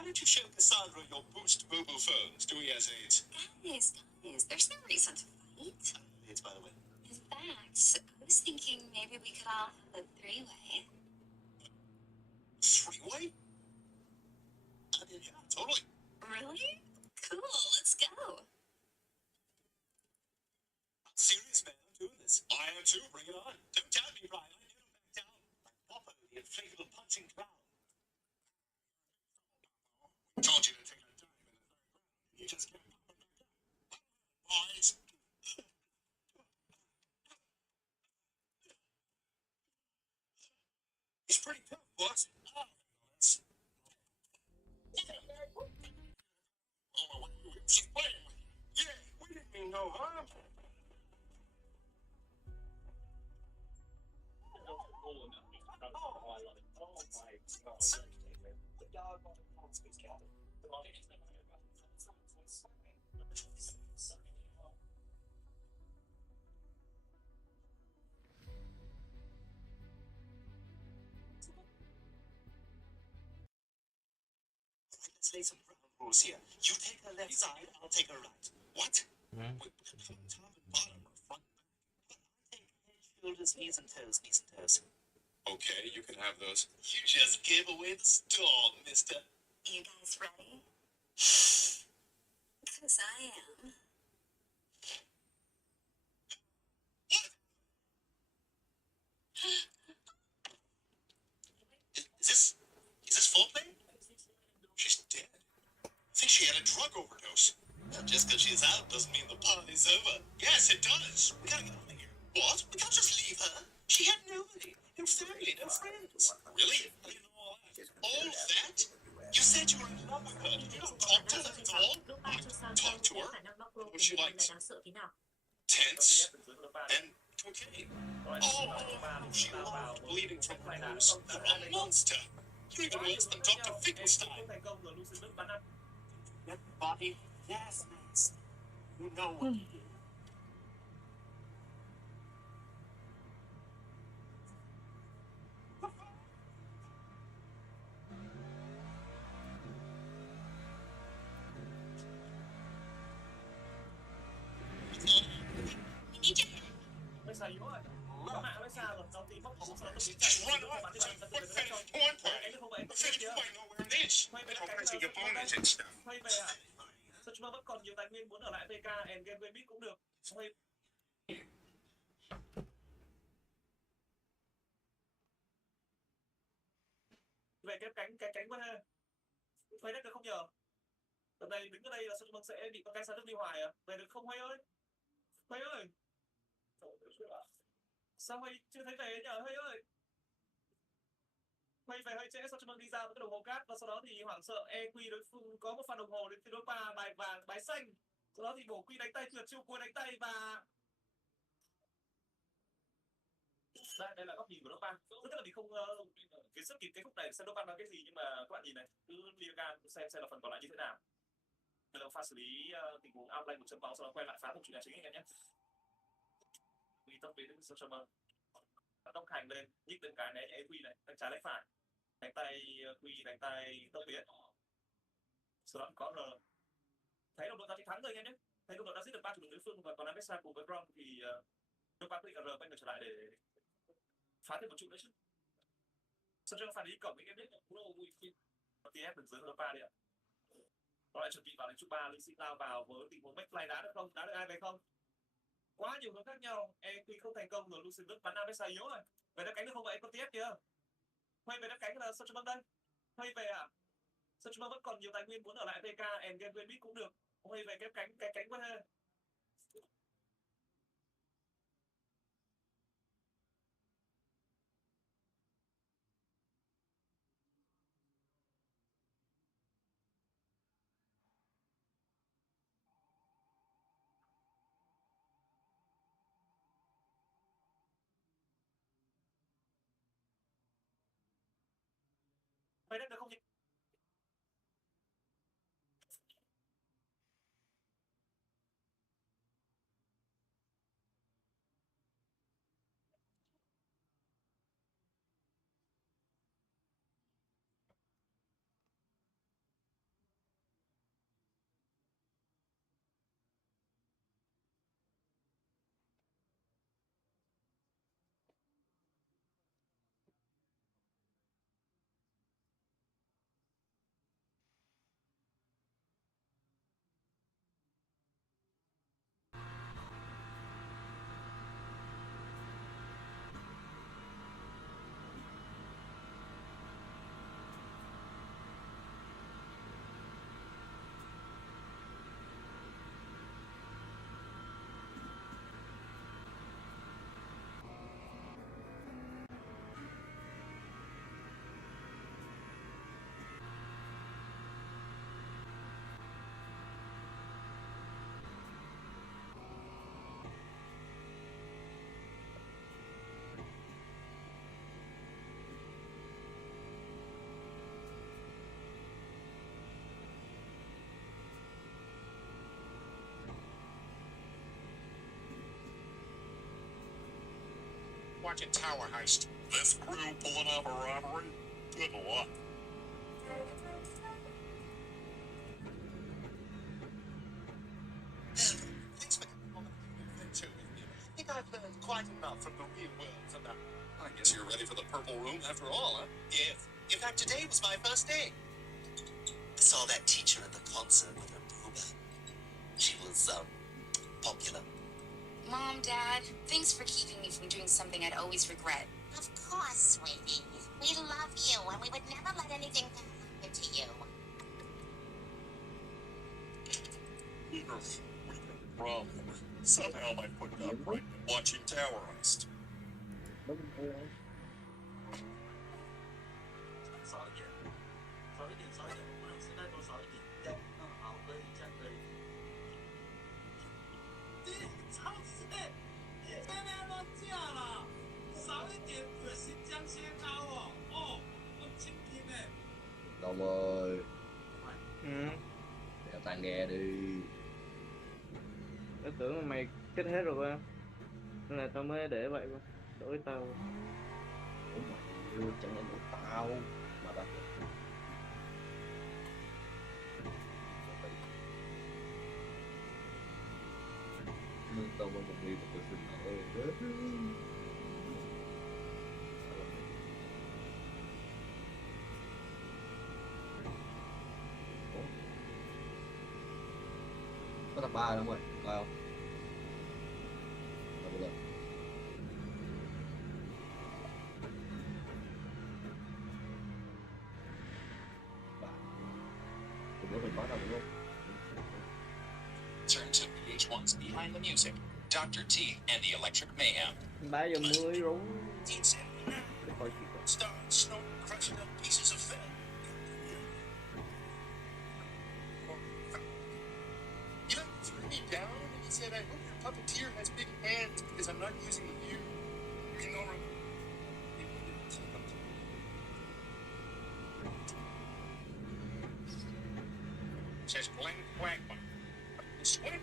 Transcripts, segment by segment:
why don't you show Cassandra your boost mobile phones? Do he has AIDS? Guys, there's no reason to fight. AIDS, by the way. In fact, I was thinking maybe we could all have a three-way. Three-way? Yeah, totally. Really? Cool, let's go. I'm serious, man. I'm doing this. I am too. Bring it on. Don't doubt me, Ryan. I never back down. Like Popper, the inflatable punching clown. Told you to take a dive in the third round. You just can't pop it back down. Boys. He's pretty tough, boss. Oh, that's... Oh, she's playing with you. Yeah, we didn't mean no harm. Let's lay some ground rules here. You take her left side, I'll take her right. What? Top and bottom or front and back? I'll take head, shoulders, knees and toes, knees and toes. Okay, you can have those. You just gave away the store, mister. You guys ready? Because I am. Is this foreplay? She's dead. I think she had a drug overdose. Well, just because she's out doesn't mean the party's over. Yes, it does. We gotta get out of here. What? We can't just leave her. She had nobody. No family, no friends. Really? I didn't know all that. All that? You said you were in love with her. Did you not talk to her at all? Talk to her? What was she like? Tense and cocaine. Oh, she was bleeding from her nose. You're a monster. You're even worse than Dr. Finkelstein. Your body, yes, mates. You know what to do. Just run off. It's a foot-fetish porn party. The fetish you might know where it is. They don't press your bonus and stuff. Sachima vẫn còn nhiều tài nguyên muốn ở lại PK and game Beat cũng được. Về cái cánh qua ha. Thuê đất được không nhờ? Đợt này đứng ở đây là Sachima sẽ bị con cái sát nước đi hoài à? Về được không Huy ơi? Huy ơi. Sao Huy chưa thấy về nhờ Huy ơi? Huy về hơi trễ Sachima đi ra với cái đồng hồ cát và sau đó thì hoảng sợ EQ đối phương có một pha đồng hồ đến từ đối ba bài vàng bài xanh. Sau đó thì bổ quy đánh tay trượt chiêu cuối đánh tay và đây là góc nhìn của Dopan. Tức là mình không cái sức kịp cái khúc này xem Dopan nói cái gì nhưng mà các bạn nhìn này cứ Liga xem là phần còn lại như thế nào. Đây là pha xử lý tình huống outline một chấm bóng sau đó quay lại phá thành chủ nhà chính anh em nhé. Quy tốc đến Sachima tốc hành lên nhích lên cái né EQ này đánh trái đánh phải đánh tay Quy đánh tay tốc biến. Sau đó có R thấy đồng đội ta chiến thắng rồi anh em nhé. Thấy đồng đội đã giết được ba chủ lực đối phương và còn Amesa cùng với Grom thì Dopan quyết định R quay người trở lại để phá thêm một chút nữa chứ. Sân chơi phản ý cổng anh em biết cũng là vui khi TF được dưới Europa đi ạ. Nó lại chuẩn bị vào đánh chút 3 Linh Sinh lao vào với tình huống Maxfly đá được không? Đá được ai về không? Quá nhiều hướng khác nhau. EQ không thành công rồi Lucius bắn Amesa yếu rồi. Về đá cánh được không vậy? Con TF kìa. Huy về đá cánh là Sachima đây. Huy về à? Sachima vẫn còn nhiều tài nguyên muốn ở lại PK and game Beat cũng được. Huy về cái cánh quá ha. Huy đất được không nhỉ? watching Tower Heist. This crew pulling off a robbery? Good luck. Thanks for coming on the adventure with me. I think I've learned quite enough from the real world for now. I guess you're ready for the Purple Room after all, huh? Yes. In fact, today was my first day. I saw that teacher at the concert with her booba. She was, popular. Mom, Dad, thanks for keeping me from doing something I'd always regret. Of course, sweetie. We love you, and we would never let anything happen to you. We got a problem. Somehow my foot got pregnant watching Tower Heist. Long ơi, Ừ, đeo tai nghe đi. tao tưởng là mày kết hết rồi ba, nên là tao mới để vậy ba. Đổi tao. Ủa mày, chẳng lẽ đổi tao mà tao nâng tao qua một đi mà tôi xin lỗi. Ủa? Có tập 3 đâu rồi, coi không? Tập bây giờ. Nếu mình có đâu đúng không? Turn to VH1's Behind the Music, Dr. T and the Electric Mayhem. 3 giờ 10 rồi. Dean said, Để coi chuyện. Star Snow crushing up pieces of film. You know, he threw me down and he said, I hope your puppeteer has big hands because I'm not using you. You know, it says Glenn Quagmire. It's sweated.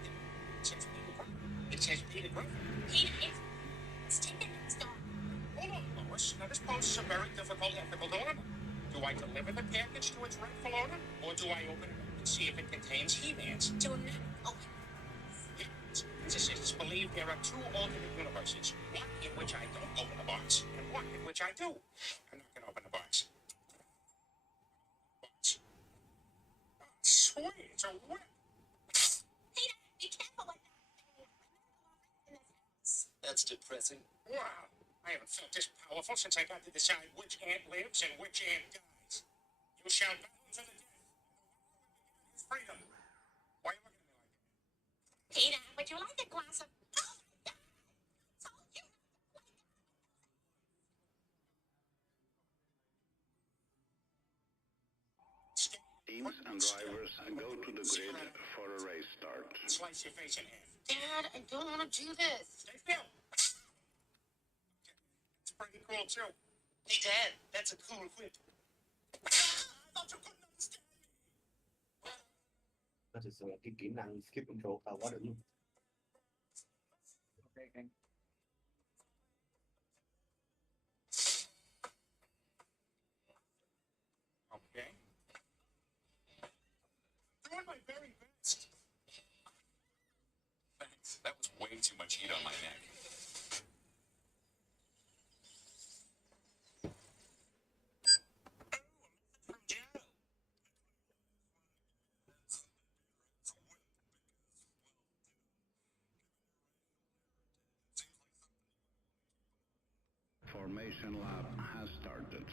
It says Peter Griffin. It says Peter Griffin. Peter, it's taken next door. Hold on, Lois. Now, this poses a very difficult ethical dilemma. Do I deliver the package to its rightful owner, or do I open it up and see if it contains He-Mans? Do not open. Physicists believe there are two alternate universes, one in which I don't open the box, and one in which I do. I'm not going to open the box. Box. Oh, sweet, it's a whip. Peter, be careful with that. In this house. That's depressing. Wow, I haven't felt this powerful since I got to decide which ant lives and which ant dies. You shall battle to the death. His freedom. Why are you looking at me like that? Peter, would you like a glass of... Oh, my God. So you... Teams and drivers go to the grid for a race start. Slice your face in half. Dad, I don't want to do this. Stay still. It's pretty cool too. Hey Dad, that's a cool whip. I thought you couldn't understand me. Nó thực sự là cái kỹ năng skip control tao quá đỉnh luôn. Okay. Doing my very best. Thanks. That was way too much heat on my neck. From jail. Formation lab has started.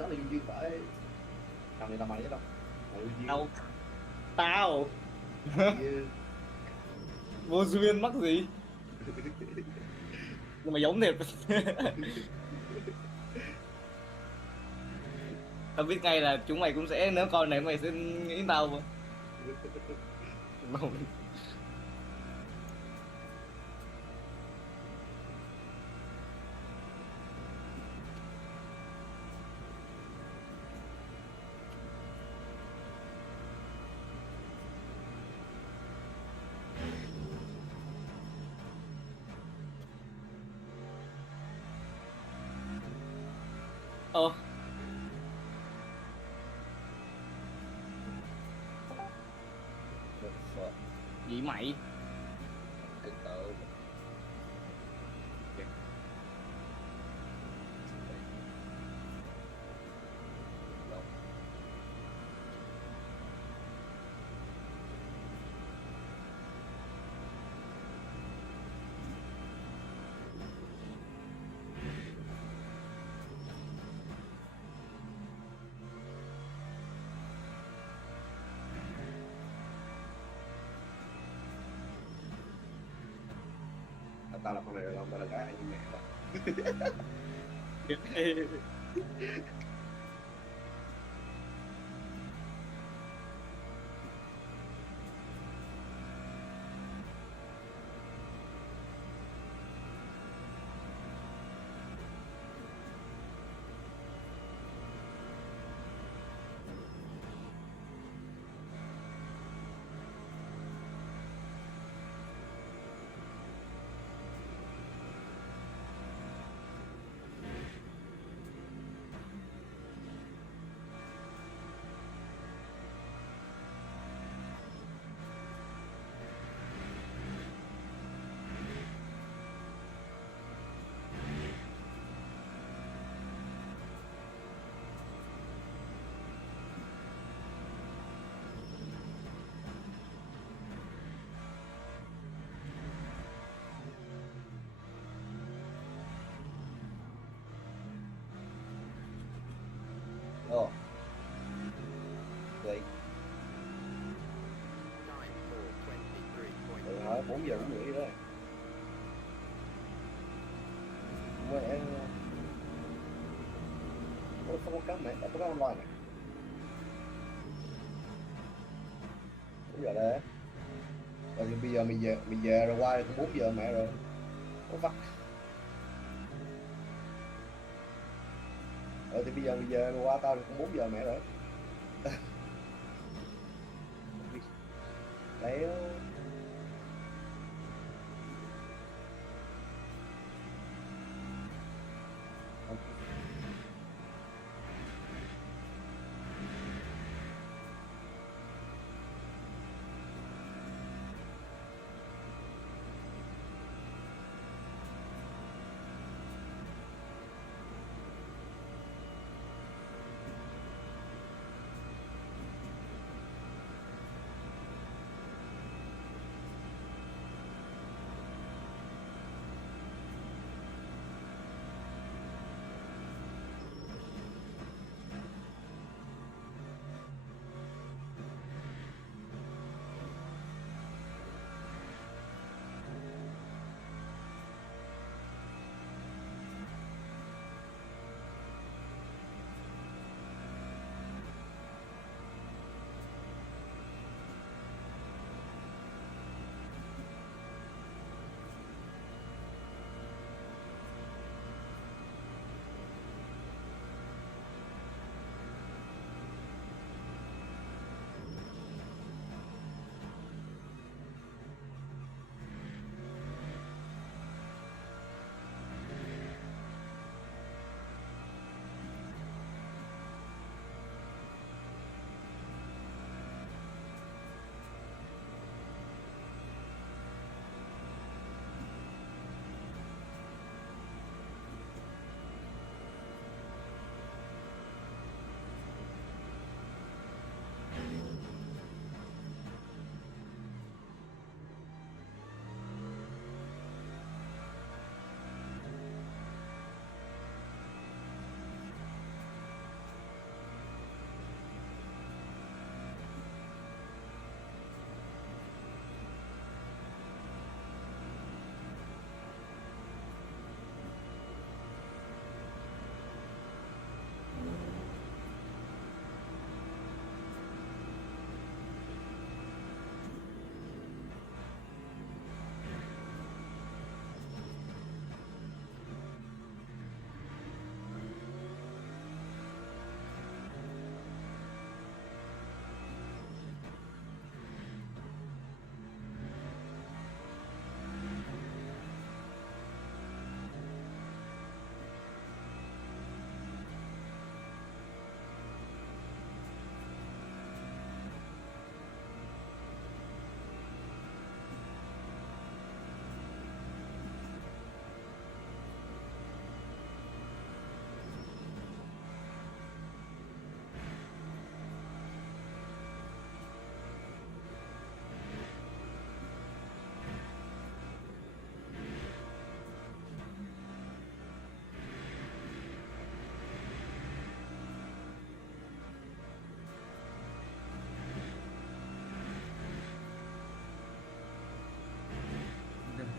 chắc là duyên phải thằng này tao mày đâu duyên Đâu? Tao như vô duyên mắc gì? Nhưng mà giống thiệt. Tao biết ngay là chúng mày cũng sẽ, nếu coi này mày sẽ nghĩ tao mà. Ờ. Gì mày? từ từ tao là con này là tao là gái như mẹ đó. Ồ vậy hỏi 4 giờ 4 rưỡi đó mẹ không có cắm mẹ có cắm online này 4 giờ đấy rồi thì bây giờ mình về rồi qua cũng 4 giờ mẹ rồi có vắt thì bây giờ mình về rồi qua tao cũng 4 giờ mẹ rồi đấy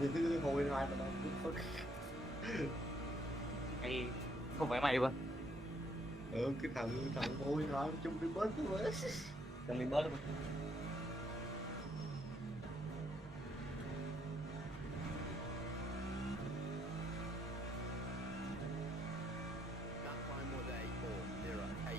Nhìn cái hồi hoài mà đâu. Hay không phải mày ba. Cái thằng hồi hoài chung đi bớt thôi mà. Trong đi bớt luôn. That time was a 408.20.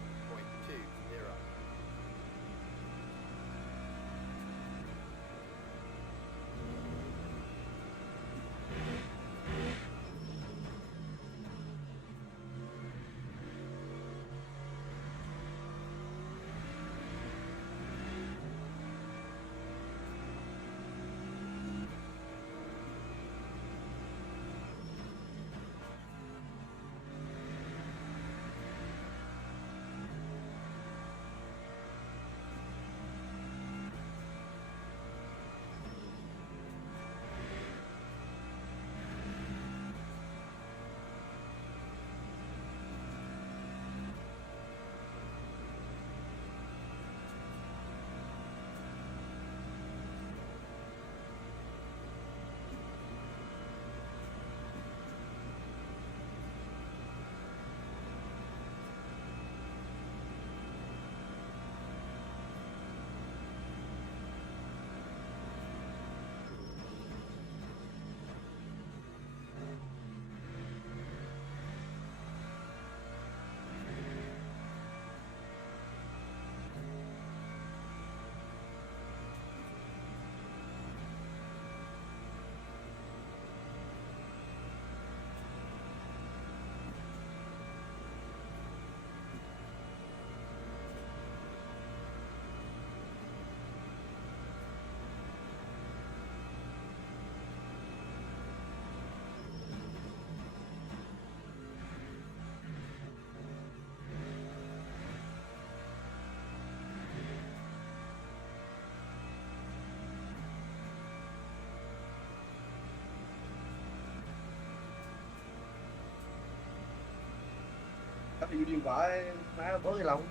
Tắt đi điện thoại, má bớt cái lòng.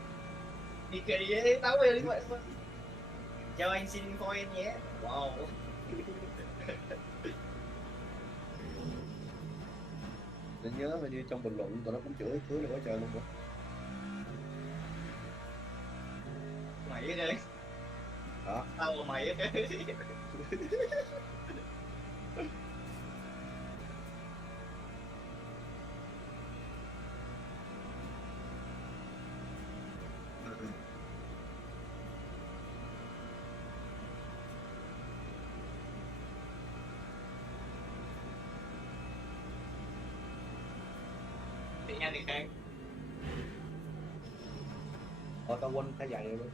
Đi kỳ ấy, tao bây giờ đi vậy. Cho anh xin info em nhé. Wow. Để nhớ là như trong bình luận tụi nó cũng chửi là quá trời luôn rồi. Mày á đây. Hả? Tao là mày á. Thì nhanh thì khang. Tao quên thay dài rồi.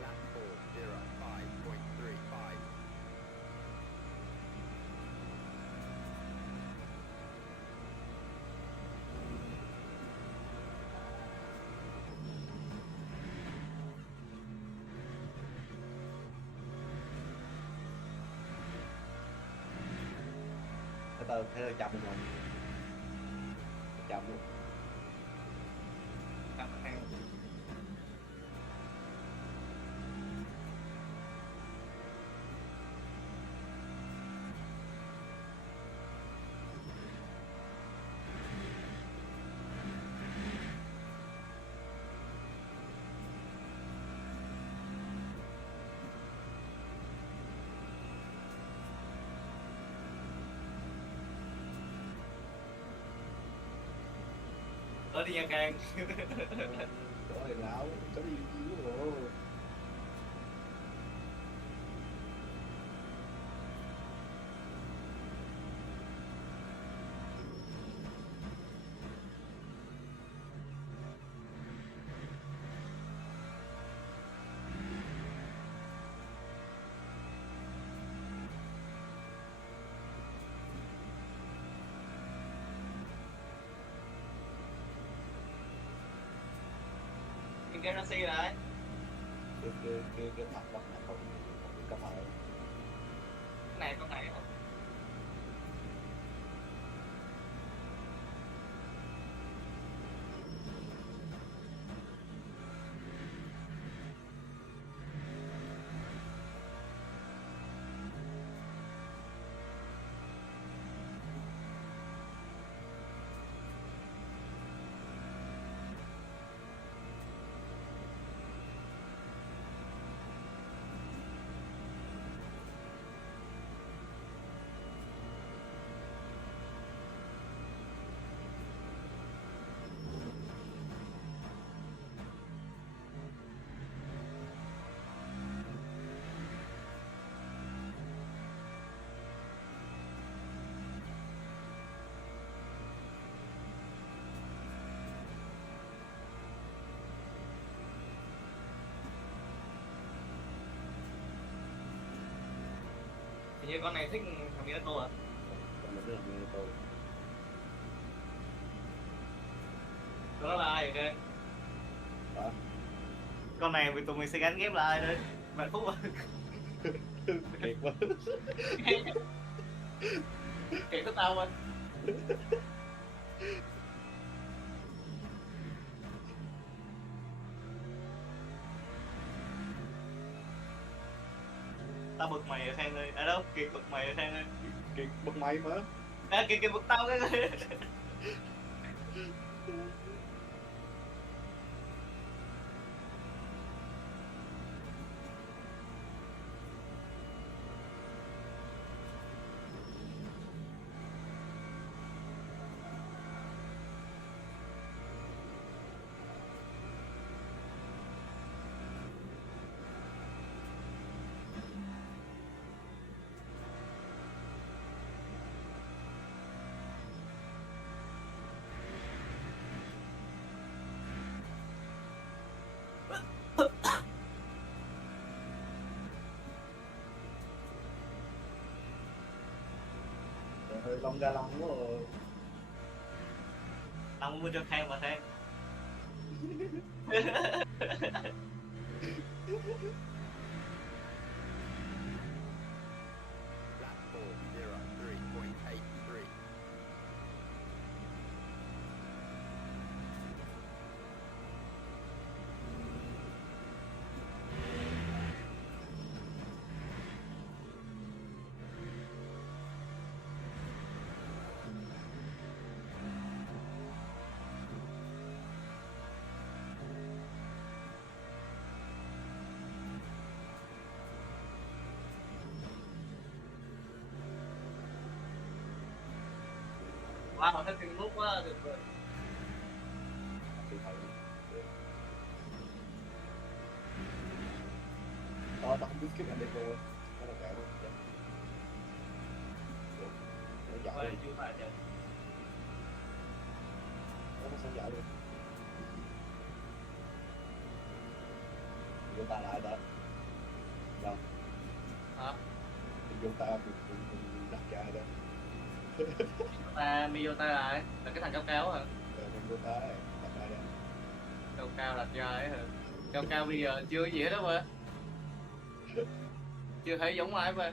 Lap 405.35. Tao chậm rồi. Chậm luôn. Tao khang. Ở đi Nha Trang. Chỗ này lão chỗ đi chiếu rồi. Cái Galaxy lại. Cái mặt đó là không có phải. Cái này con này hả? Hình như con này thích thằng Minato à? Còn nó rất là như tôi. Đó là ai vậy? Đó. Con này tụi mình sẽ gắn ghép là ai đây? Bạn Phúc à? Kiệt quá. Kiệt của tao anh. Tao bực mày ở Khang ơi. À đâu, Kiệt bực mày ở Khang ơi. Kiệt bật máy mà. À, Kiệt bực tao cái. Hơi lông ga lông quá rồi. Tao muốn mua cho Khang mà Khang. Platform 03.83. Wow, thấy tiền lúc quá được rồi. Tao không biết cái này đây rồi. Nó là kẹo luôn. Nó dạo Quay luôn. chưa phải chứ. Nó sẽ dạo luôn. Vô ta lại đó. Đâu? Hả? Vô ta mình đặt ra đó. Miyota lại là cái thằng cao cao hả? Mình vô ta đặt ra đó. Cao cao là trai ấy hả? Cao cao bây giờ chưa gì hết đó mà. Chưa thấy giống ai mà.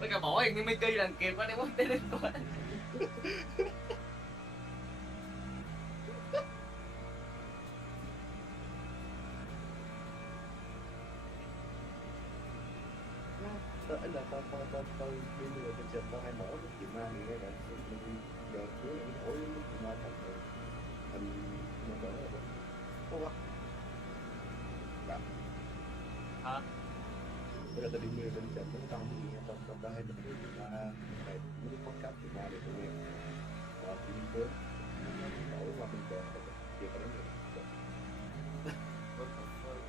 Với cả bỏ như Mickey là kịp quá, đem mất đến quá. Tao đi người trên trình tao hay mở cái chuyện ma này ngay bạn mình giờ cứ những ổi chuyện ma thành một cỡ rồi có quá bạn Hả? bây giờ tao đi người trên trình tao không gì tao tao hay mình chuyện ma này những cái podcast chuyện ma để tụi nghe và chuyện cuối nổi quá mặt mình kẹt rồi, chưa phải đến được. What the fuck?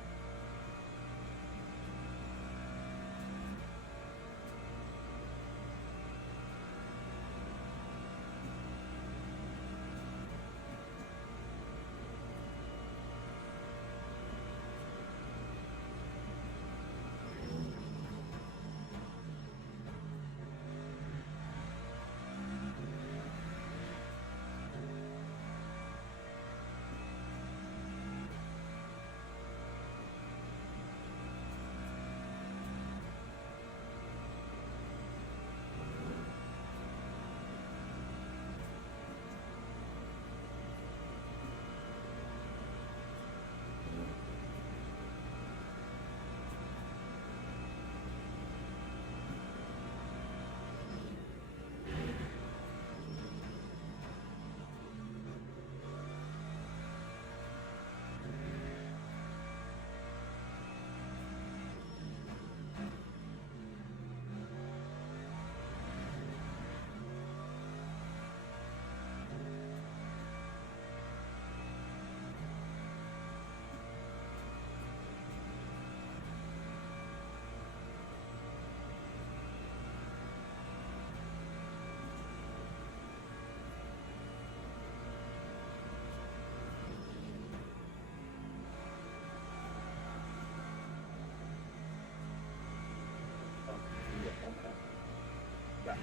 Giờ không phải. Dạ.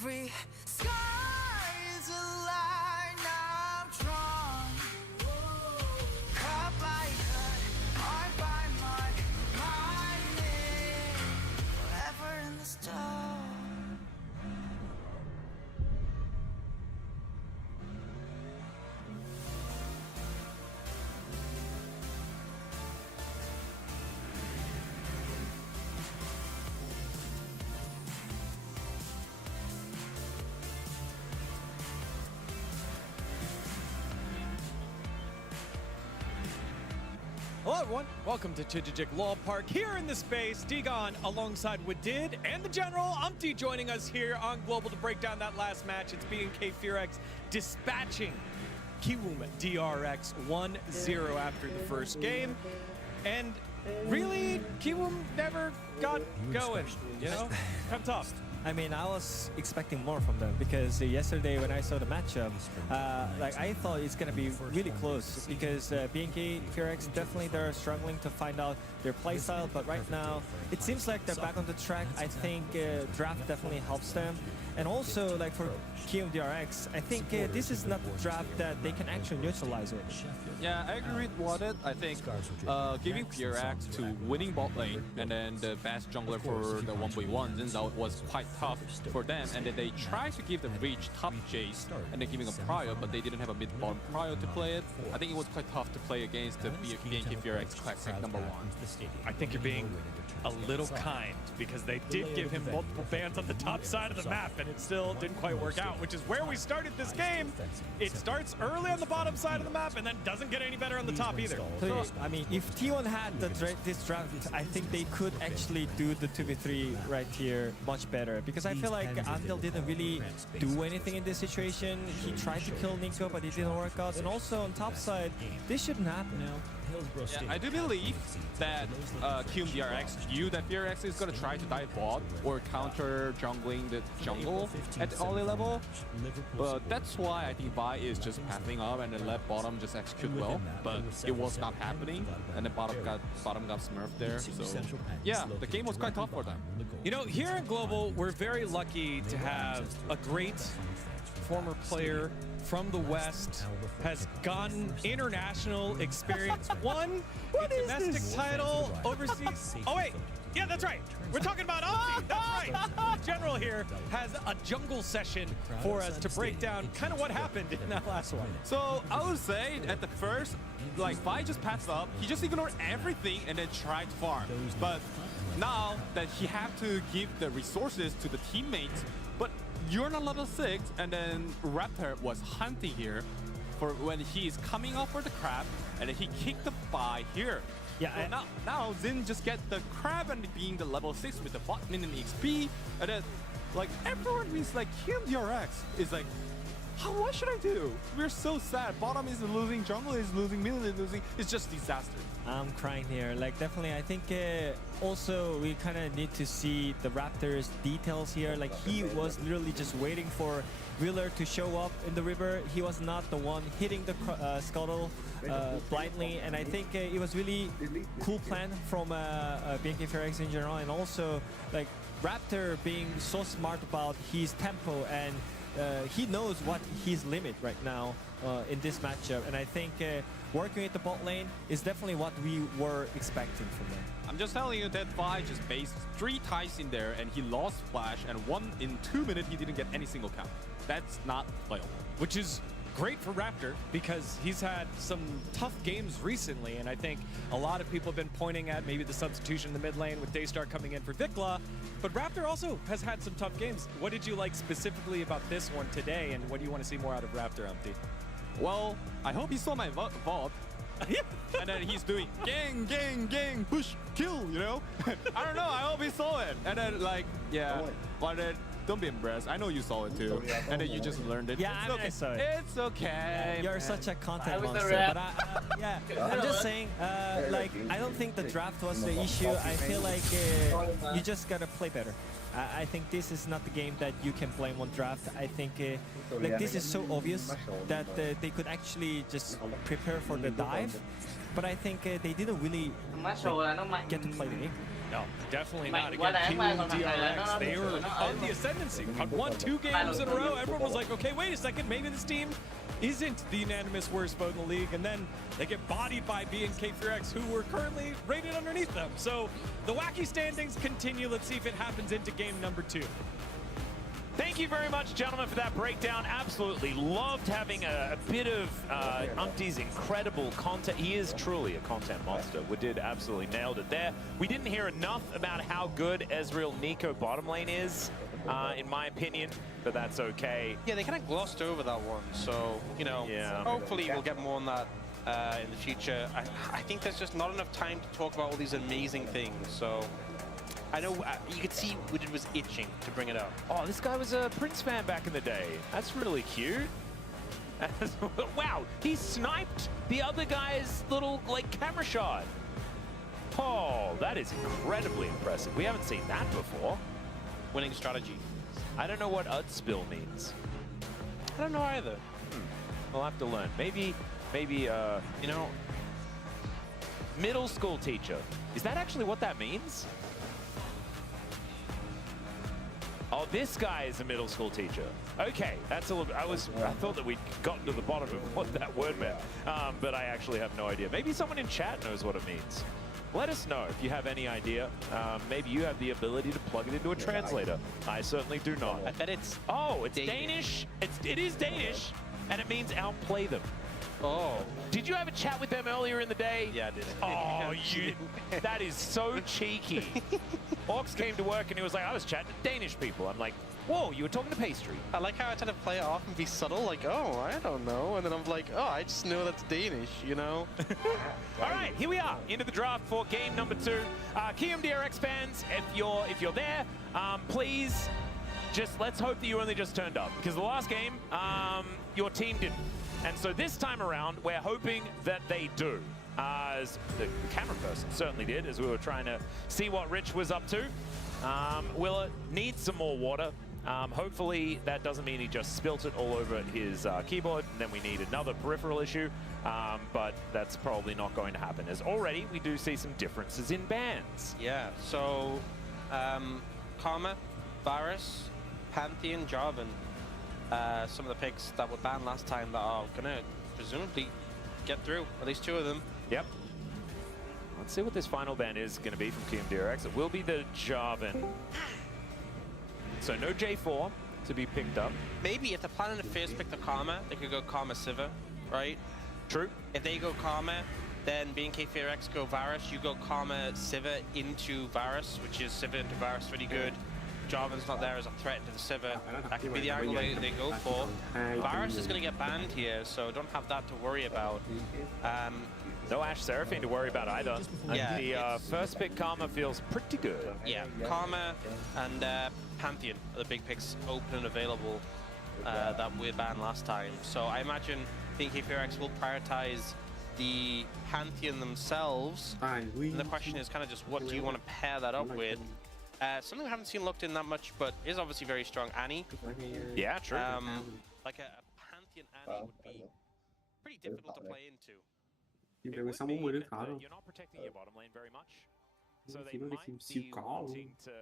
Every sky is a line I'm drawn. Cut by cut, mark by mark, my name forever in the stone. Hello everyone, welcome to Chijijik Law Park here in the space. Digon alongside Wadid and the General Umpty joining us here on Global to break down that last match. It's BNK Fearx dispatching Kiwoom DRX 1-0 after the first game. And really, Kiwoom never got going, you know? Kind of tough. I mean, I was expecting more from them because yesterday when I saw the matchup, like I thought it's gonna be really close because BNK Fearx definitely they're struggling to find out their playstyle, but right now it seems like they're back on the track. I think draft definitely helps them, and also like for Kiwoom DRX, I think this is not the draft that they can actually neutralize it. Yeah, I agree with Wadid. I think giving Fearx to winning bot lane and then the best jungler for the 1v1 Zinzao was quite tough for them, and then they tried to give the reach top Jace and then giving a Prio, but they didn't have a mid-bottom Prio to play it. I think it was quite tough to play against the BNK Fearx Classic #1. I think you're being a little kind because they did give him multiple bans on the top side of the map and it still didn't quite work out, which is where we started this game. It starts early on the bottom side of the map and then doesn't get any better on the top either. So, I mean, if T1 had this draft, I think they could actually do the 2v3 right here much better, because I feel like Andel didn't really do anything in this situation. He tried to kill Nico, but it didn't work out. And also on top side, this shouldn't happen now. Yeah, I do believe that Kiwoom DRX knew that Fearx is going to try to dive bot or counter jungling the jungle at the early level. But that's why I think Vi is just pathing up and then let bottom just execute well. But it was not happening, and then bottom got smurfed there. So yeah, the game was quite tough for them. You know, here in Global, we're very lucky to have a great former player from the West, has gotten international experience, won a domestic title overseas. Oh wait, yeah, that's right. We're talking about Umpty. That's right. The General here has a jungle session for us to break down kind of what happened in that last one. So I would say at the first, like Vi just passed up. He just ignored everything and then tried to farm. But now that he have to give the resources to the teammates, but you're not level 6, and then Raptor was hunting here for when he is coming up for the crab, and then he kicked the Vi here. Yeah, so now Zin just get the crab and being the level 6 with the bot minion XP, and then like everyone is like Kiwoom DRX is like, what should I do? We're so sad. Bottom is losing, jungle is losing, middle is losing. It's just disaster. I'm crying here. Like, definitely, I think also we kind of need to see the Raptors details here. Like, he was literally just waiting for Wheeler to show up in the river. He was not the one hitting the scuttle blindly, and I think it was really cool plan from BNK Fearx in general, and also like Raptor being so smart about his tempo, and he knows what his limit right now in this matchup, and I think working with the bot lane is definitely what we were expecting from them. I'm just telling you that Vi just based 3 ties in there and he lost Flash, and in 2 minutes he didn't get any single count. That's not playable. Which is great for Raptor because he's had some tough games recently, and I think a lot of people have been pointing at maybe the substitution in the mid lane with Daystar coming in for Vikla, but Raptor also has had some tough games. What did you like specifically about this one today, and what do you want to see more out of Raptor, Umpty? Well, I hope he saw my vault. And then he's doing gang, push, kill, you know? I don't know, I hope he saw it. And then like, yeah, but then don't be embarrassed. I know you saw it too. And then you just learned it. Yeah, it's okay. I saw it. It's okay. You're such a content monster. But yeah, I'm just saying, like, I don't think the draft was the issue. I feel like you just gotta play better. I think this is not the game that you can blame on draft. I think like this is so obvious that they could actually just prepare for the dive, but I think they didn't really get to play the game. No, definitely Mạnh not quá again. đáng mà còn thằng này là DRX, they were on the ascendancy. Had won 2 games in a row. Everyone was like, okay, wait a second, maybe this team isn't the unanimous worst vote in the league. And then they get bodied by BNK FureX, who were currently rated underneath them. So the wacky standings continue. Let's see if it happens into game number 2. Thank you very much, gentlemen, for that breakdown. Absolutely loved having a bit of Umpty's incredible content. He is truly a content monster. We did absolutely nailed it there. We didn't hear enough about how good Ezreal Nico bottom lane is, in my opinion, but that's okay. Yeah, they kind of glossed over that one, so, you know, hopefully we'll get more on that in the future. I think there's just not enough time to talk about all these amazing things, so... I know you could see Wooded was itching to bring it up. Oh, this guy was a Prince fan back in the day. That's really cute. Wow, he sniped the other guy's little, like, camera shot. Oh, that is incredibly impressive. We haven't seen that before. Winning strategy. I don't know what Udspill means. I don't know either. We'll have to learn. Maybe, you know, middle school teacher. Is that actually what that means? Oh, this guy is a middle school teacher. Okay, that's a little. I thought that we'd gotten to the bottom of what that word meant, but I actually have no idea. Maybe someone in chat knows what it means. Let us know if you have any idea. Maybe you have the ability to plug it into a translator. I certainly do not. I bet it's. Oh, it's Danish. It is Danish, and it means outplay them. Oh. Did you have a chat with them earlier in the day? Yeah, I did. Oh, that is so cheeky. Orcs came to work and he was like, I was chatting to Danish people. I'm like, whoa, you were talking to Pastry. I like how I try to play it off and be subtle, like, oh, I don't know. And then I'm like, oh, I just know that's Danish, you know? All right, here we are, into the draft for game number 2. Kium DRX fans, if you're there, please, just let's hope that you only just turned up. Because the last game, your team didn't. And so this time around, we're hoping that they do. As the camera person certainly did, as we were trying to see what Rich was up to. Willa needs some more water. Hopefully that doesn't mean he just spilt it all over his keyboard, and then we need another peripheral issue. But that's probably not going to happen, as already we do see some differences in bans. Yeah, so Karma, Varus, Pantheon, Jarvan. Some of the picks that were banned last time that are gonna presumably get through, at least 2 of them. Yep. Let's see what this final ban is going to be from Kium DRX. It will be the Jarvan. So no J4 to be picked up. Maybe if they're planning to first pick the Karma, they could go Karma Sivir, right? True. If they go Karma, then BNK FureX go Varus, you go Karma Sivir into Varus, which is Sivir into Varus really good. Jarvan's not there as a threat to the Sivir. That could be the angle they go for. Varus is going to get banned here, so don't have that to worry about. No Ashe Seraphine to worry about either. Yeah, the first pick Karma feels pretty good. Yeah, Karma and Pantheon are the big picks open and available that were banned last time. So I imagine BNK FureX will prioritize the Pantheon themselves. And the question is kind of just what do you want to pair that up with? Something we haven't seen looked in that much, but is obviously very strong. Annie. Yeah, true. Like a Pantheon Annie would be pretty difficult to play into. It would be, but you're not protecting your bottom lane very much. So they might be wanting to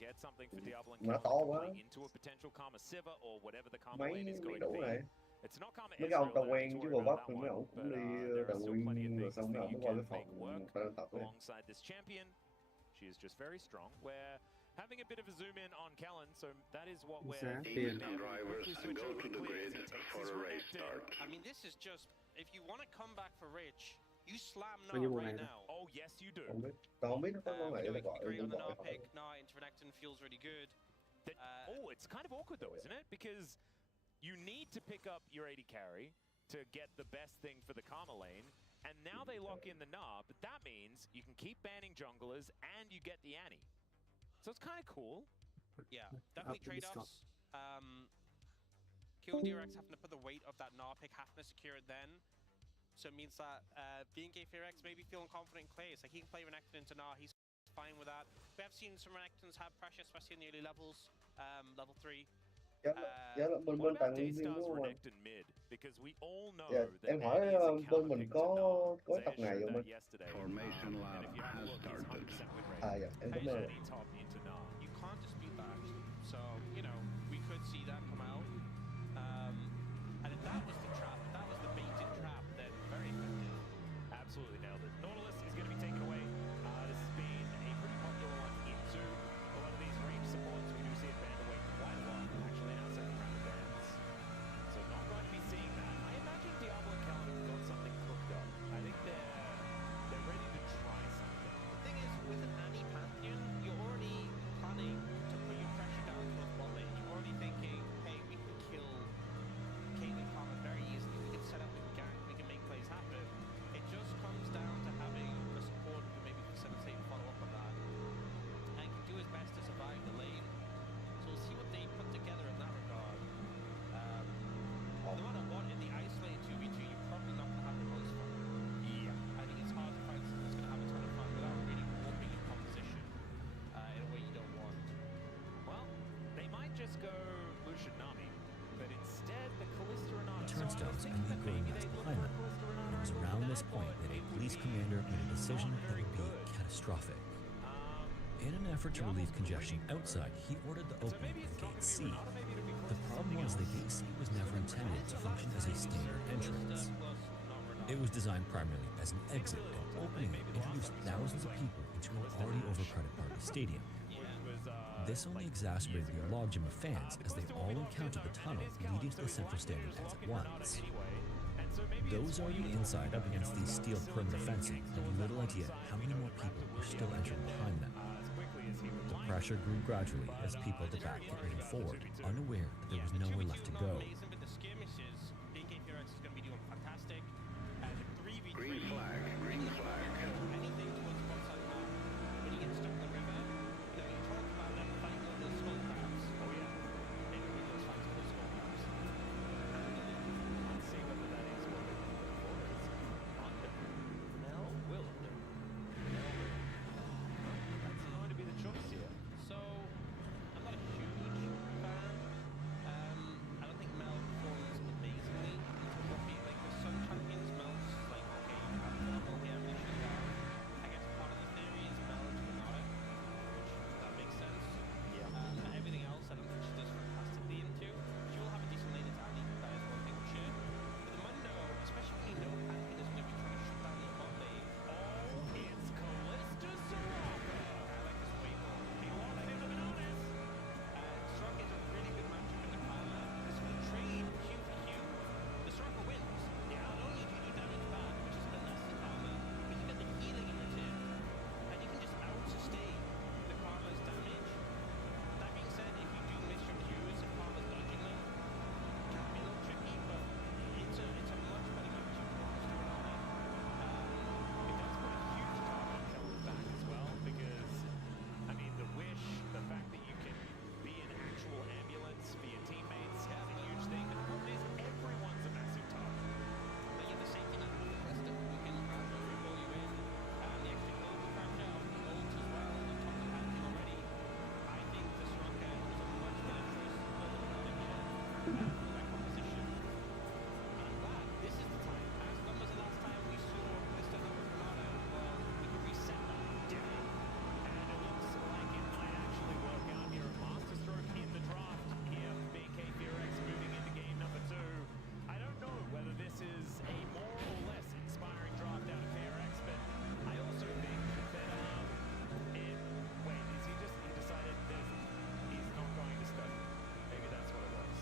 get something for Diablo and going into a potential Karma Sivir or whatever the Karma lane is going to be. It's not Karma mấy ông tàu Ezreal, quen chứ don't bộ worry Bắc about mấy that ông one, cũng but đi there are tàu still plenty of quen rồi things xong that rồi you ông qua cái can make phòng work phải tập ấy. alongside this champion. She is just very strong. We're having a bit of a zoom in on Kellen, so that is what we're Teams and drivers go to the grid for a race start. I mean, this is just, if you want to come back for Rich, you slam Bao nhiêu Gnar mùa right này? now. Oh, yes, you do. Tao không biết nó có You thể know, là it gọi could be great on the gọi Gnar không. pick. Gnar into Renekton feels really good. Oh, it's kind of awkward though, isn't it? Because you need to pick up your AD carry to get the best thing for the Karma lane, and now they lock in the Gnar, but that means you can keep banning junglers and you get the Annie. So it's kind of cool. Yeah, definitely trade-offs. Kill DRX having to put the weight of that Gnar pick, having to secure it then. So it means that BNK FureX maybe feeling confident in Clay. It's like he can play Renekton into Gnar, he's fine with that. We have seen some Renektons have pressure, especially in the early levels, level 3. Dạ là bên What tài about nguyên viên Daystar's đúng không anh? Renekton mid? Because we all know Dạ, that em hỏi Ed is a bên mình counterpick to có Zaya tập này showed không that anh? yesterday. Formation And lab if you have a has look, he's started. 100% win rate. À dạ, em có mail. Any top into Nah. You can't dispute that actually. So, you know, we could see that come out. And if that was the trap, if that was the baited trap, then very effective. Absolutely nailed it. Nautilus is going to be taken away. This has been a pretty popular one into a lot of these range supports. We do see it banned away quite a lot, actually, in our second round of bans. So not going to be seeing that. I imagine Diablo and Kellen have got something cooked up. I think they're ready to try something. The thing is, with an Annie Pantheon, you're already planning to put your pressure down towards bot lane. You're already thinking, hey, we can kill Caitlyn Karma very easily. We can set up, we can gank, we can make plays happen. It just comes down to having a support who maybe facilitate follow up on that and can do his best to survive the lane. So we'll see what they put together in that regard. No matter what, in the isolated 2v2, you're probably not going to have the most fun. Yeah. I think it's hard to find someone that's going to have a ton of fun without really warping your composition in a way you don't want. Well, they might just go Lucian Nami, but instead the Kalista Renata. Turnstiles and the Grimnats behind them. It was around this point that a police commander made a decision that would be catastrophic. In an effort to relieve congestion outside, he ordered the opening of Gate C. The problem was that Gate C was never intended to function as a standard entrance. It was designed primarily as an exit, and opening it introduced thousands of people into an already overcrowded part of the stadium. This only exacerbated the logjam of fans as they all encountered the tunnel leading to the central stadium at once. Those already inside up against the steel perimeter fencing had little idea how many more people were still entering behind them. The pressure grew gradually as people at the back kept moving forward, unaware that there was nowhere left to go. With the skirmishes, BKPRX is going to be doing fantastic. Green flag, green flag. Anything towards the outside map. When you get stuck in the river, you know, you talk about them fighting over the skull crabs. Oh yeah. They don't really fight over the skull crabs. Let's see whether that is what they're looking for. Is under. Mel will under. That's going to be the choice here. So, I'm not a huge fan. I don't think Mel performs amazingly into Rocky. Like the Sun Champions, Mel's like, okay, you have normal here, we should down. I guess part of the theory is Mel to Renata, which that makes sense. Yeah. But everything else, I don't think she does fantastically into. She will have a decent lane attack, that is one thing for sure. But the Mundo, especially when you know Pantheon is going to be trying to shut down the bot lane. Oh, it's Kalista Soraka. I like this way more. He lost him to Minones. Soraka is a really good matchup with the Karma. This will trade Q for Q. The Soraka wins. Not only do you do damage back, which is a bit less than Karma, but you get the healing in return. And you can just out-sustain the Karma's damage. That being said, if you do miss your Qs and Karma's dodging them, it can be a little tricky, but it's a much better matchup than Mr. Renata. It does put a huge target on Kellen's back as well, because, I mean, the wish, the fact that you can be an actual ambulance for your teammates is a huge thing. But the problem is, everyone's a massive target. But yeah, the same thing happened with Kalista. You can grab her, pull you in, and the extra gold to crouch out, the ult as well, on top of the Pantheon already. I think the Soraka is a much better choice than the Renata here for that composition. And I'm glad this is the time. As when was the last time we saw Kalista go with Renata? Well, we can reset that. And it looks like it might actually work out here. A masterstroke in the draft here. BKPRX moving into game number 2. I don't know whether this is a more or less inspiring draft out of KRX, but I also think that wait, is he decided that he's not going to study? Maybe that's what it was.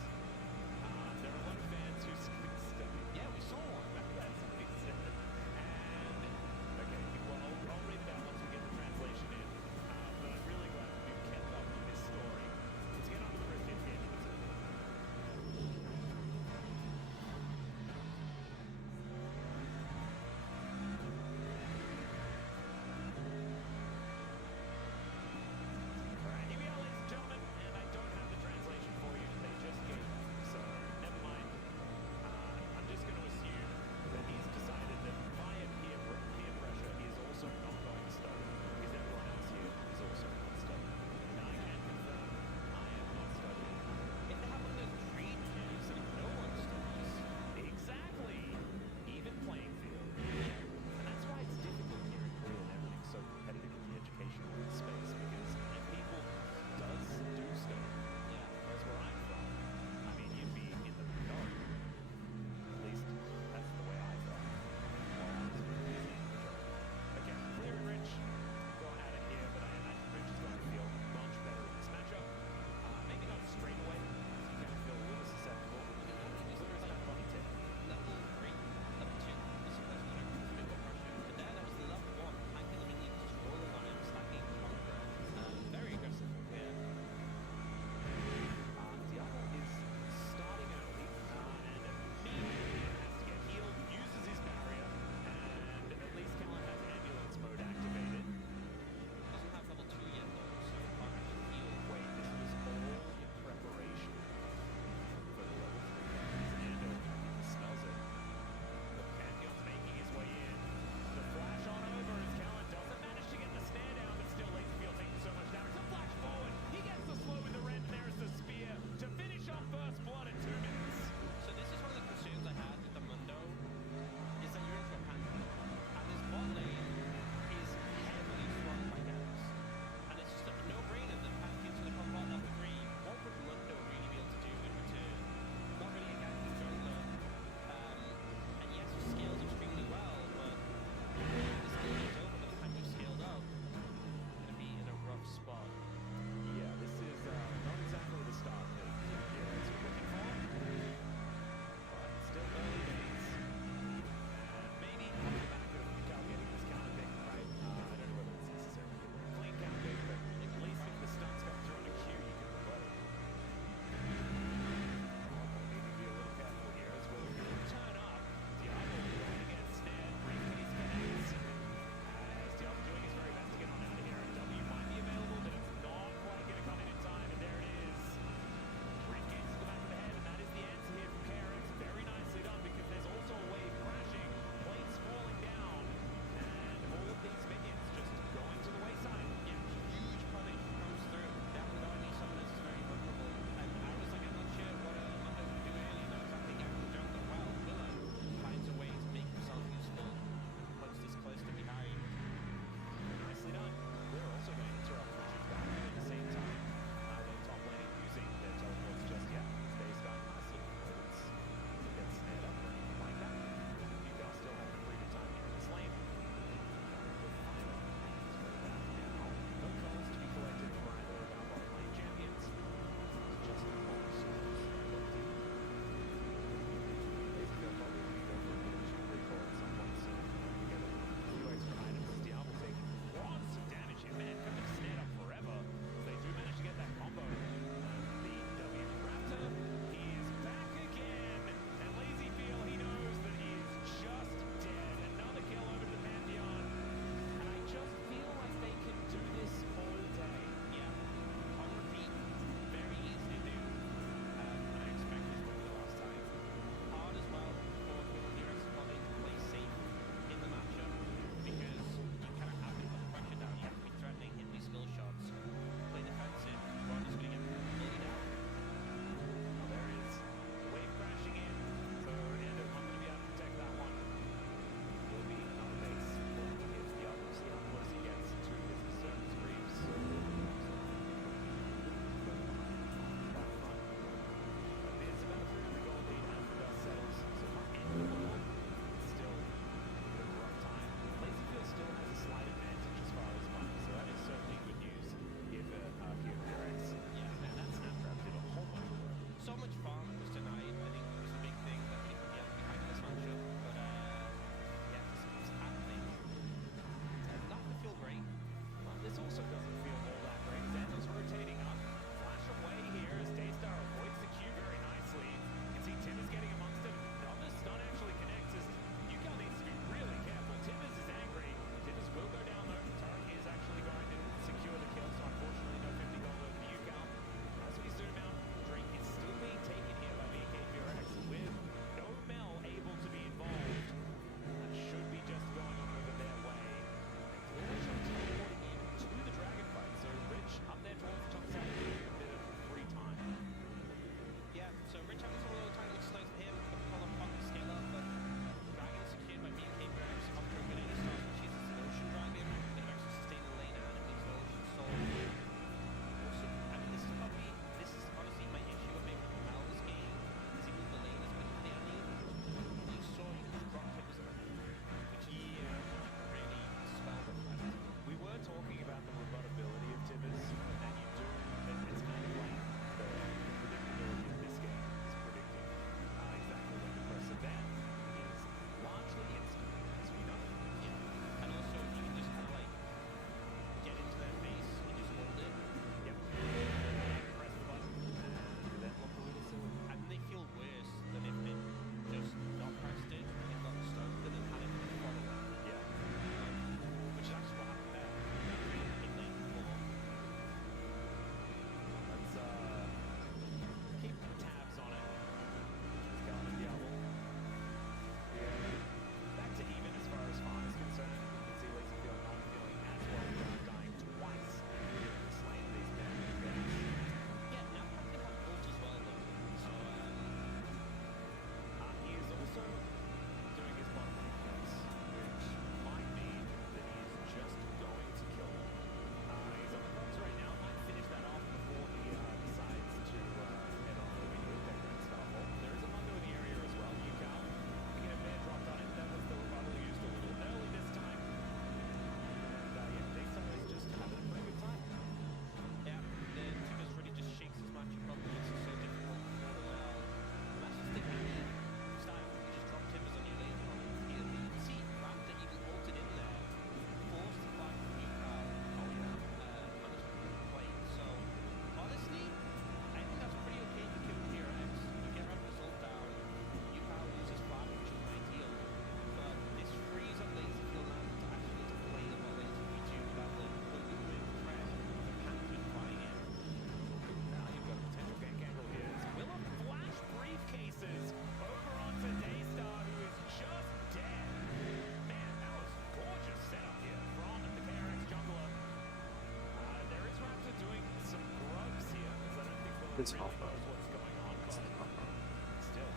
It's off. what's going on, but still,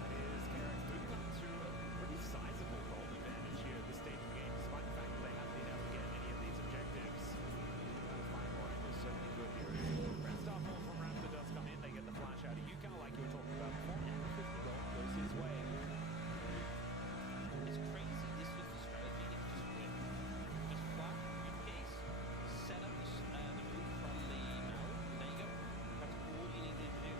that is KRX moving on to a pretty sizable goal advantage here at this stage of the game, despite the fact that they haven't been able to get any of these objectives. Fine point is certainly good here. Red Star Fall from Raptor does come in, they get the flash out of Yuka, like you were talking about before, and the 50 goal goes his way. It's crazy. This was the strategy. It just went. Just flat, briefcase, set up the move from the mount. There you go. That's all you needed to do.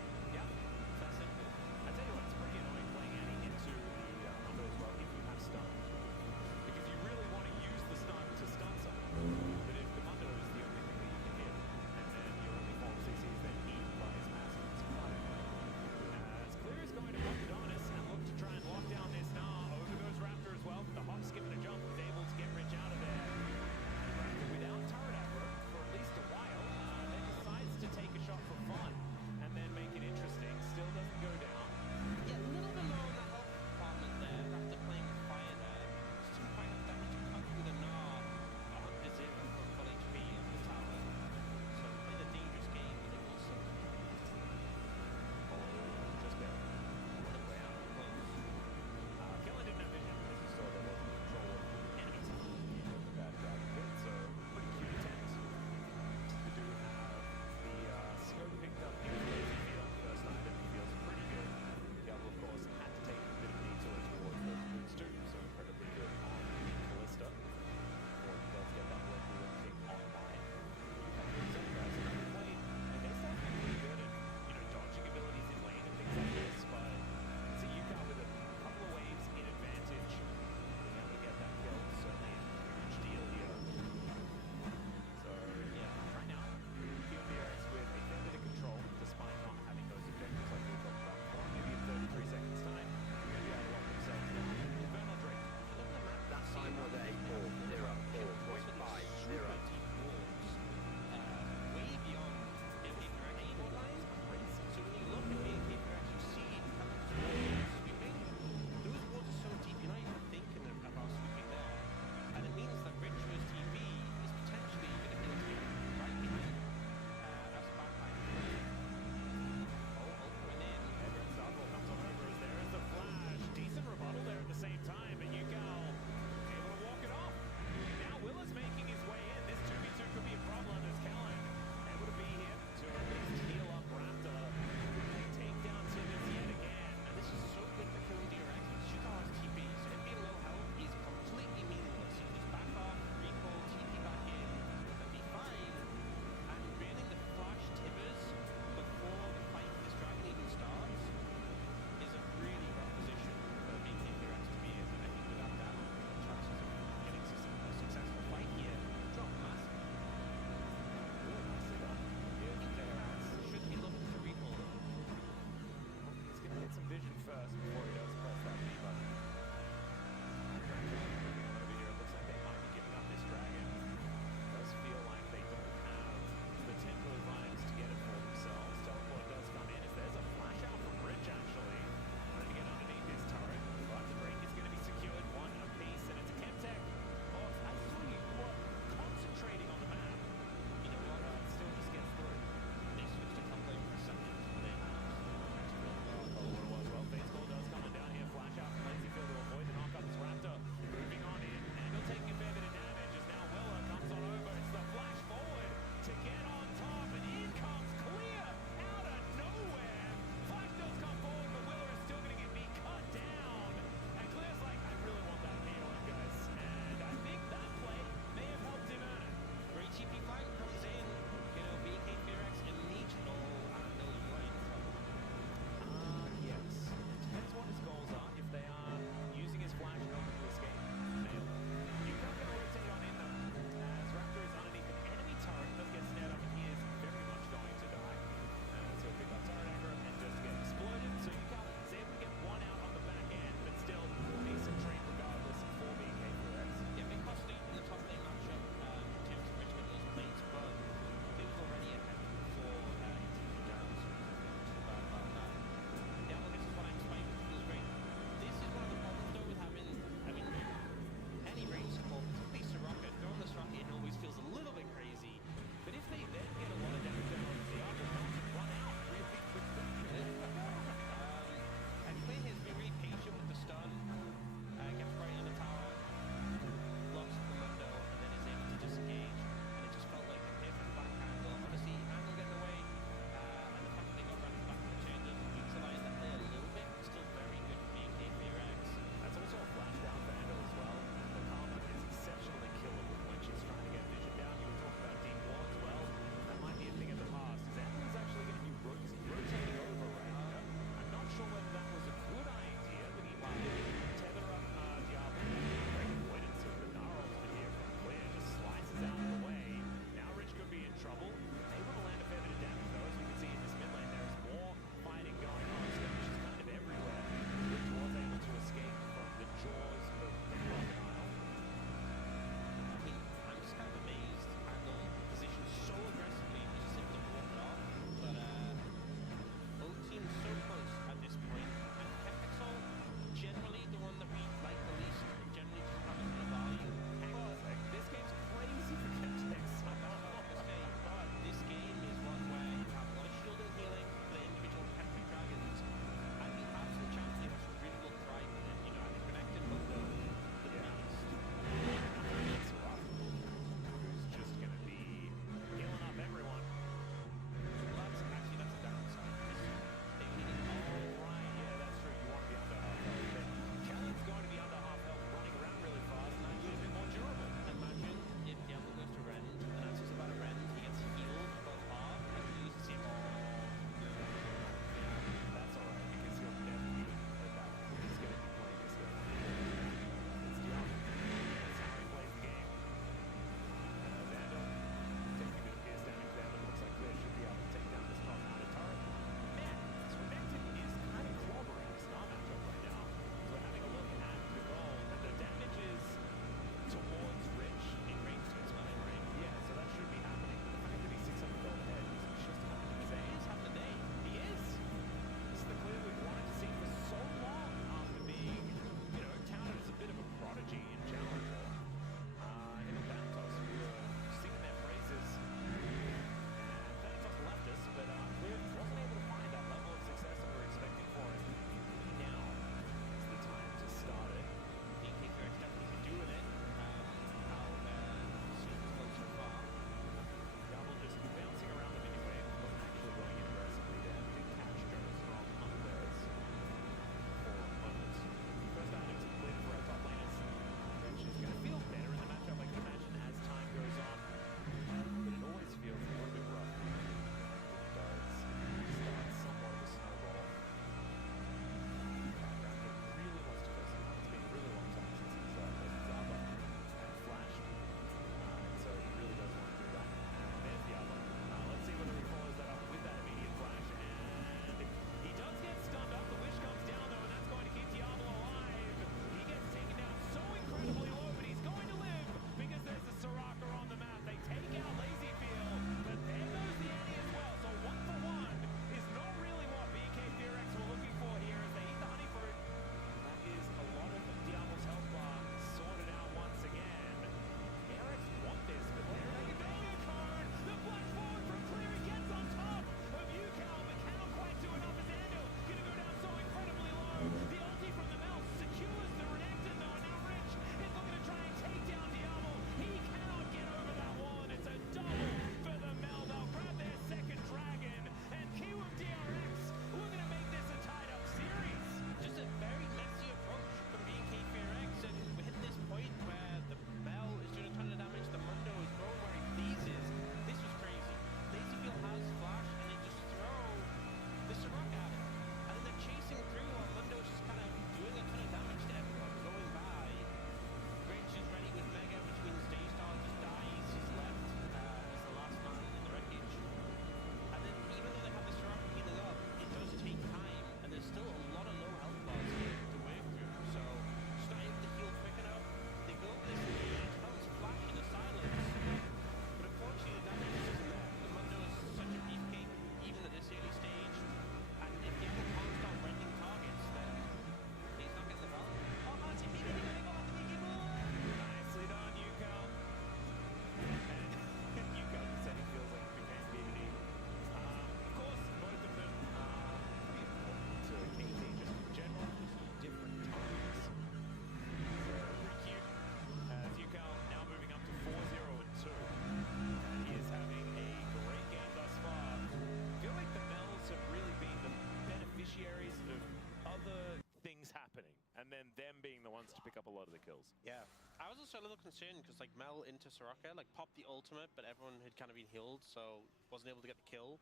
lot of the kills. Yeah, I was also a little concerned because like Mel into Soraka, like popped the ultimate, but everyone had kind of been healed, so wasn't able to get the kill.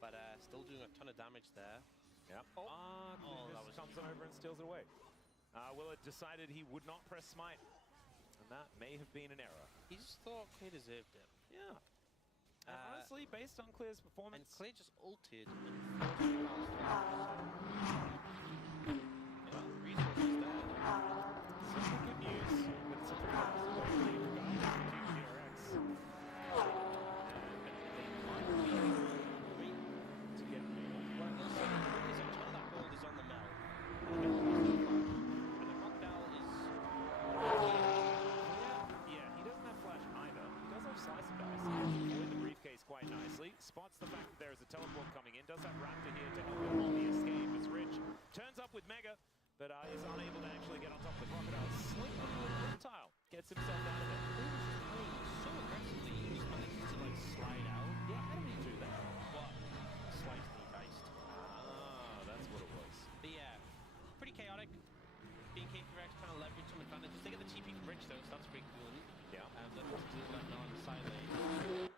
But still doing a ton of damage there. Yeah. That was comes over and steals it away. Willett decided he would not press smite, and that may have been an error. He just thought Clear deserved it. Yeah. And honestly, based on Clear's performance, and Clear just ulted. And resources there. Some good news, but it's a pretty DRX. To get well, also, a ton of that gold is on the Mel. And the Crocodile is... Yeah, he doesn't have flash either. He does have slice and dice. He avoid the briefcase quite nicely. Spots the fact that there is a teleport coming in. Does have Raptor here to help him on the escape as Rich turns up with Mega, but is unable to actually get on top of the Crocodile. Sling with Reptile. Gets himself out of it. So aggressively, he just manages to like slide out. Yeah, how did he do that? What? Sliced me, diced. Ah, that's what it was. But yeah, pretty chaotic. BNK Rex trying to leverage some advantages. They get the TP from Rich though, so that's pretty cool. Yeah. And then to do that now on the side lane,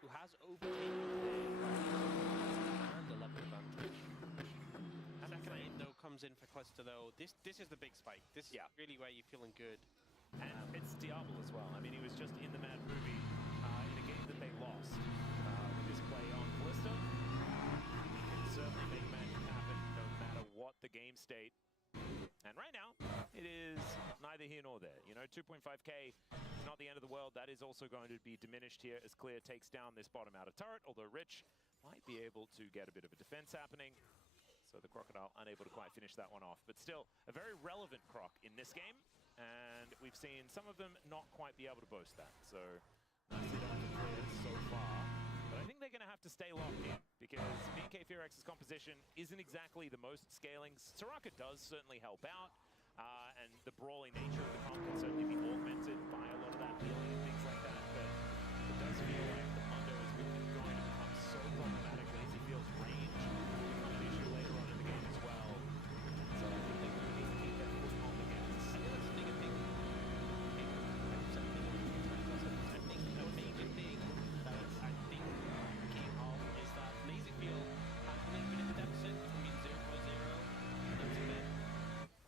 who has overtaken and the level advantage. Second lane though comes in for Calista though. This is the big spike. This is really where you're feeling good. And it's Diablo as well. I mean, he was just in the Mad Ruby in a game that they lost with his play on Calista. He can certainly make magic happen no matter what the game state. And right now, it is neither here nor there. You know, 2.5k is not the end of the world. That is also going to be diminished here as Clear takes down this bottom outer turret, although Rich might be able to get a bit of a defense happening. So the Crocodile unable to quite finish that one off. But still, a very relevant Croc in this game. And we've seen some of them not quite be able to boast that. So nicely done for Clear so far. But I think they're going to have to stay locked in because BNK Fearx's composition isn't exactly the most scaling. Soraka does certainly help out. And the brawling nature of the comp can certainly be augmented by a lot of that healing and things like that. But it does feel like the Mundo is going to become so problematic. Lazy feels range become an issue later on in the game as well. So I think they really need to keep that force on against. I feel like something a big I think a major thing that I think came off is that Lazy Field has a little bit of a deficit between 0.0 and then,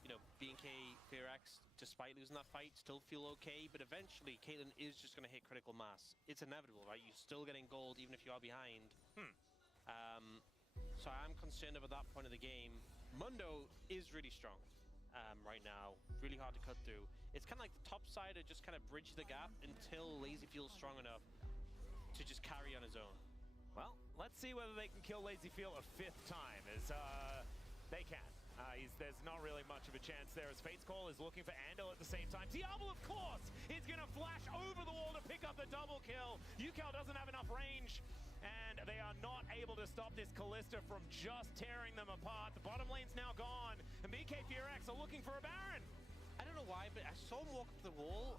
you know, BNK Fearx, despite losing that fight, still feel okay, but eventually Caitlyn is just going to hit critical mass. It's inevitable, right? You're still getting gold even if you are behind. So I'm concerned about that point of the game. Mundo is really strong right now, really hard to cut through. It's kind of like the top side to just kind of bridge the gap until Lazy feels strong enough to just carry on his own. Well, let's see whether they can kill Lazy Feel a fifth time, as they can. There's not really much of a chance there, as Fate's Call is looking for Andal at the same time. Diablo, of course, is going to flash over the wall to pick up the double kill. Yukal doesn't have enough range, and they are not able to stop this Kalista from just tearing them apart. The bottom lane's now gone, and BNK Fearx are looking for a Baron. I don't know why, but I saw him walk up the wall,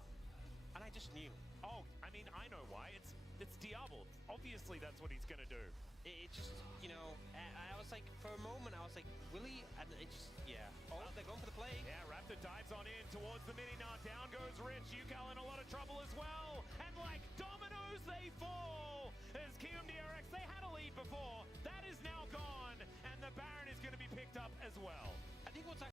and I just knew. Oh, I mean, I know why. It's Diablo. Obviously, that's what he's going to do. It just, you know, I was like, for a moment, I was like, will he? And it just, yeah. Oh, they're going for the play. Yeah, Raptor dives on in towards the mini-nut. Down goes Rich. Yukal in a lot of trouble as well. And like dominoes, they fall. As KMDRX, they had a lead before. That is now gone. And the Baron is going to be picked up as well. I think what's